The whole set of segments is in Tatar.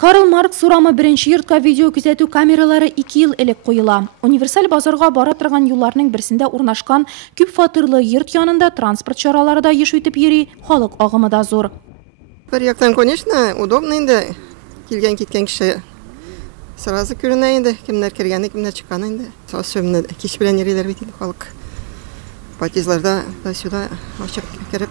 Karl Marx урамы бірінші йортқа видео күзәту камералары 2 ел элек қойыла. Универсаль базарға бара тұрған юлларның бірсінде урнашкан күп фатырлы йорт янында транспорт чаралары да еш үтіп йөри, халық ағымы да зор. Бір яктан, конечно, удобно инде. Келген-кеткен кіші сразу көрінә инде. Кімдер кергені, кімдер чыққаны инде. Особенно кеш білен ерелер бетеді халық. Патизларда да сюда ашық керіп.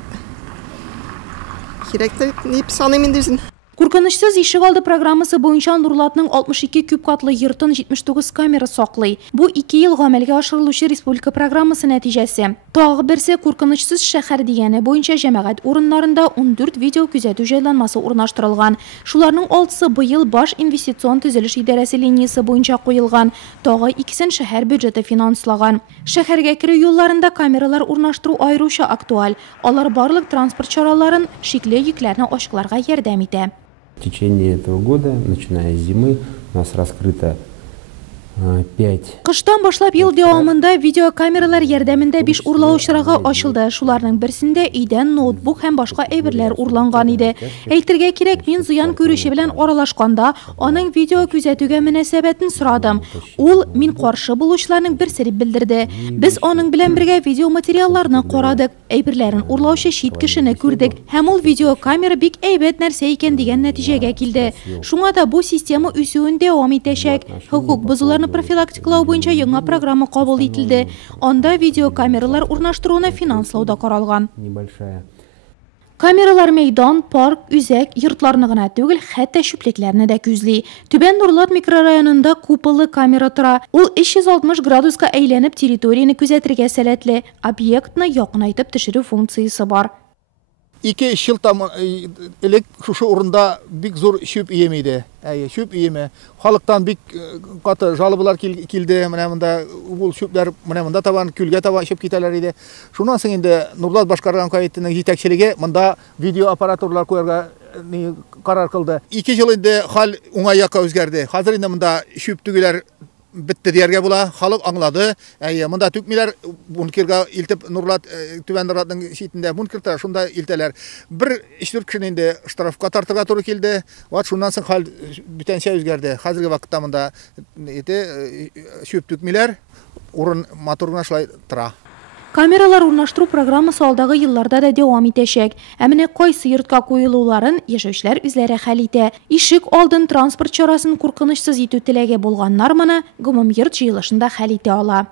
Керекті дейіп саным индерсін. Куркынышсыз ишек алды программасы бойынша Нурлатның 62 күп катлы йортын 79 камера саклый. Бу 2 ел гамәлгә ашырылучы республика программасы нәтиҗәсе. Тагы берсе Куркынышсыз шәһәр дигәне бойынша җәмәгать урыннарында 14 видео күзәтү җайланмасы урнаштырылган. Шуларның 6-сы быел баш инвестицион төзелеш идарәсе линиясе бойынша куелган. Тагы 2-сен шәһәр бюджеты финанслаган. Шәһәргә керү юлларында камералар урнаштыру аеруча актуаль. Алар барлык транспорт чараларын, шикле йөкләрне ачыкларга ярдәм итә. В течение этого года, начиная с зимы, у нас раскрыто 5. Кыштан башлап ел дәвамында видеокамералар ярдәмендә 5 урлау очрагы ачылды. Шуларның берсендә өйдән ноутбук һәм башка әйберләр урланган иде. Әйтергә кирәк, мин зыян күрүче белән аралашканда аның видео күзәтүгә мөнәсәбәтен сорадым. Ул мин каршы булучыларның берсе дип белдерде. Без аның белән бергә видео материалларны карадык. Әйберләрен урлаучы чит кешене күрдек. Һәм ул видеокамера бик әйбәт нәрсә икән дигән нәтиҗәгә килде. Шуңа да бу система үсүен дәвам итәчәк. Хукук бозуларны профилактикалау буенча яңа программа кабул ителде. Анда видеокамералар урнаштыруны финанслауда каралган. Камералар мәйдан, парк, үзәк, йортларны гына түгел, хәтта шүплекләрне дә күзли. Түбән Нурлат микрорайонында куполы камера тора. Ул 360 градуска әйләнеп территорияны күзәтергә сәләтле. Объектны якынайтып төшерү функциясе бар. 2 yıl tam elek şu urunda bik zor şüp iyemiydi. Şüp iyeme. Halktan bik katı jalıbılar kildi. Mınamında bu şüpler mınamında taban külge taban şüp kiteler idi. Şundan sonra indi Nurlat Başkargan kayıtının yetekçiligi mında video aparaturlar koyarga karar kıldı. 2 yıl indi hal ona yaka özgerdi. Hazır indi mında şüp tügüler bitti diyerge bula, halk anladı. Mında tükmiler bunkirga iltip Nurlat Tüben Nurlat'ın şiitinde bunkirta şunda ilteler. Bir 3-4 kişinin de ştrafka tartırga toru kildi. Vat şundan sonra hal bütün şey özgerdi. Hazırki vakitte mında şüp tükmiler urun motoruna şulay tıra. Камералар урнаштыру программасы алдагы елларда да дәвам итәчәк. Ә менә кайсы йортка куелуларын яшәүчеләр үзләре хәл итә. Ишек алдын транспорт чарасын куркынычсыз итү теләге булганнар моны гомум йорт җыелышында хәл итә ала.